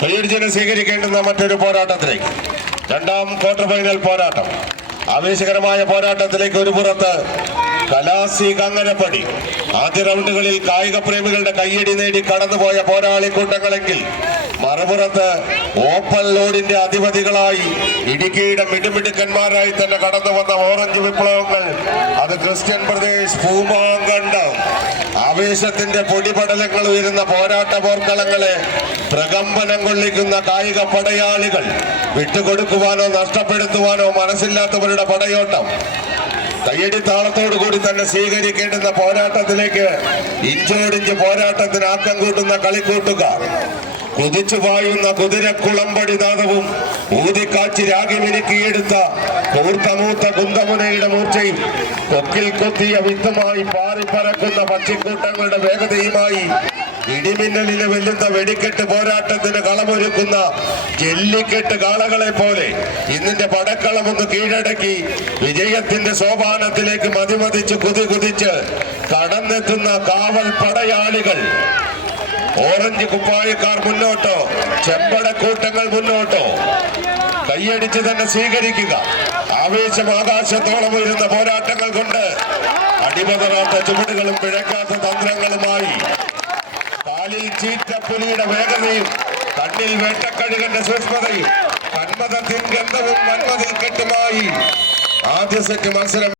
കയ്യടിച്ചിനെ സ്വീകരിക്കേണ്ടുന്ന മറ്റൊരു പോരാട്ടത്തിലേക്ക്. രണ്ടാം quarter final പോരാട്ടം. ആവേശകരമായ പോരാട്ടത്തിലേക്ക് ഒരു പുറത്ത് കലാസി കങ്ങനപ്പടി. ആദ്യ റൗണ്ടുകളിൽ കായിക പ്രേമികളുടെ കയ്യടി നേടി കടന്നുപോയ പോരാളി കൂട്ടങ്ങളെങ്കിൽ മറുപുറത്ത് ഓപ്പൺ ലോഡിന്റെ അധിപതികളായി ഇടുക്കിയുടെ മിടുമിടുക്കന്മാരായി തന്നെ കടന്നു വന്ന ഓറഞ്ച് വിപ്ലവങ്ങൾ അത് ക്രിസ്ത്യൻ പ്രദേശ് പൂമാങ്കണ്ടം ആവേശത്തിന്റെ പൊടിപടലങ്ങൾ ഉയരുന്ന പോരാട്ട പോർക്കളങ്ങളെ പ്രകമ്പനം കൊള്ളിക്കുന്ന കായിക പടയാളികൾ വിട്ടുകൊടുക്കുവാനോ നഷ്ടപ്പെടുത്തുവാനോ മനസ്സില്ലാത്തവരുടെ പടയോട്ടം കയ്യടി താളത്തോടു കൂടി തന്നെ സ്വീകരിക്കേണ്ടുന്ന പോരാട്ടത്തിലേക്ക് ഇഞ്ചോടിഞ്ച് പോരാട്ടത്തിന് ആക്കം കൂട്ടുന്ന കളിക്കൂട്ടുകാർ കുതിച്ചു പായുന്ന കുതിരക്കുളമ്പടി നാദവും ഊതിക്കാച്ചി രാഗിമിനുക്കിയെടുത്ത കൂർത്തമൂത്ത കുന്തമുനയുടെ മൂർച്ചയും കൊക്കിൽ കൊത്തിയ വിത്തുമായി പാറിപ്പറക്കുന്ന പക്ഷിക്കൂട്ടങ്ങളുടെ വേഗതയുമായി ഇടിമിന്നലിന് വെല്ലുന്ന വെടിക്കെട്ട് പോരാട്ടത്തിന് കളമൊരുക്കുന്ന ജെല്ലിക്കെട്ട് കാളകളെ പോലെ ഇന്നിന്റെ പടക്കളം ഒന്ന് കീഴടക്കി വിജയത്തിന്റെ സോപാനത്തിലേക്ക് മതിമതിച്ച് കുതി കുതിച്ച് കടന്നെത്തുന്ന കാവൽ പടയാളികൾ ഓറഞ്ച് കുപ്പായക്കാർ മുന്നോട്ടോ. ചെമ്പടക്കൂട്ടങ്ങൾ മുന്നോട്ടോ. കൈയടിച്ച് തന്നെ സ്വീകരിക്കുക. ആവേശം ആകാശത്തോളം ഉയരുന്ന പോരാട്ടങ്ങൾ കൊണ്ട് അടിമതറാത്ത ചുവടുകളും പിഴക്കാത്ത തന്ത്രങ്ങളുമായി കാലിൽ ചീറ്റപ്പുലിയുടെ വേഗതയും കണ്ണിൽ വേട്ടക്കഴുകന്റെ സൂക്ഷ്മതയും കന്മതത്തിൻ ഗന്ധവും മന്മതിൽ കെട്ടുമായി. ആദ്യ സെറ്റ് മത്സരം